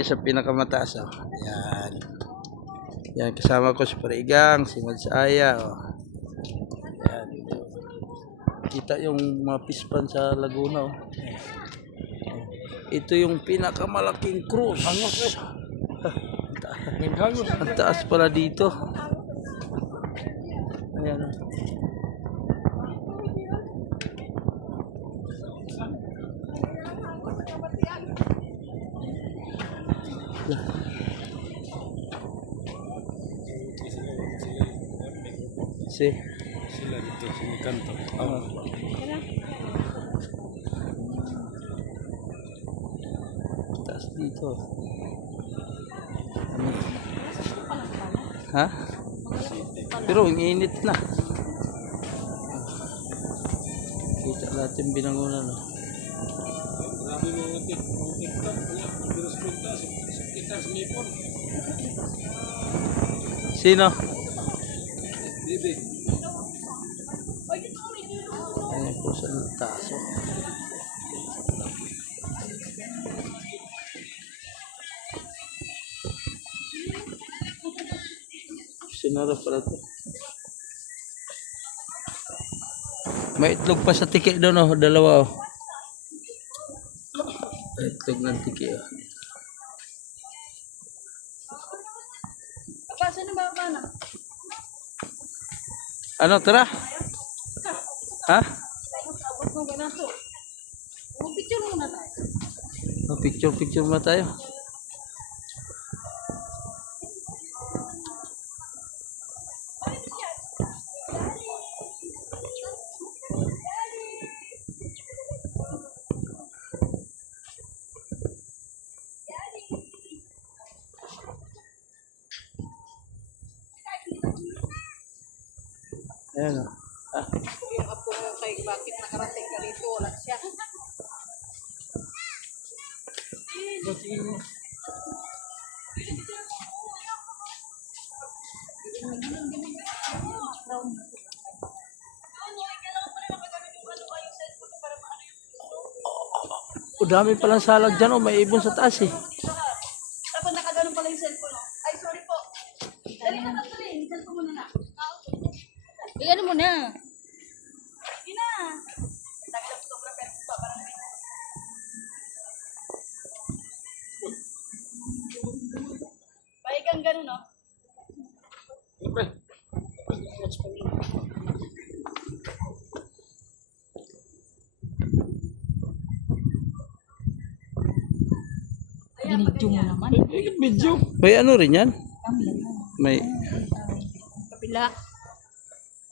Sa pinakamataas, oh. Yan. Yan, kasama ko si Parigang, si Madsaya, oh. Yan. Kita yung mga pispan sa Laguna, oh. Ito yung pinakamalaking cruise. Ang taas pala dito. Ayan, oh. Sila dito sa kanto. Taas dito. Ha? Pero ang init na. Kita natin binangunan, no? Marami mga tiktok. Virus punta sa kita sa Lipon. Sino? Bibi. Ayan po sa taso. Sinara pala to. May itlog pa sa tiki doon, oh. Dalawa, oh. May itlog ng tiki, oh. Saan ba ba na? Ano, tara? Ha? Abot mo ganato. Picture muna tayo. Oh, picture muna tayo. Ayan, oh. Ah. Yung apo mo kay bakit nakarating ka dito, wala siya. Oh, dami palang salag dyan, oh. May ibon sa taas, eh. Tapos nakaganon pala yung cellphone. Ay, sorry po. Dali na tatali. Cellphone mo na. Iyan mo na. Hindi na. Tagal ang sobra pero parang Paigang ganun, no? Binidyo mo naman. Video. May ano rin yan? May Kapila.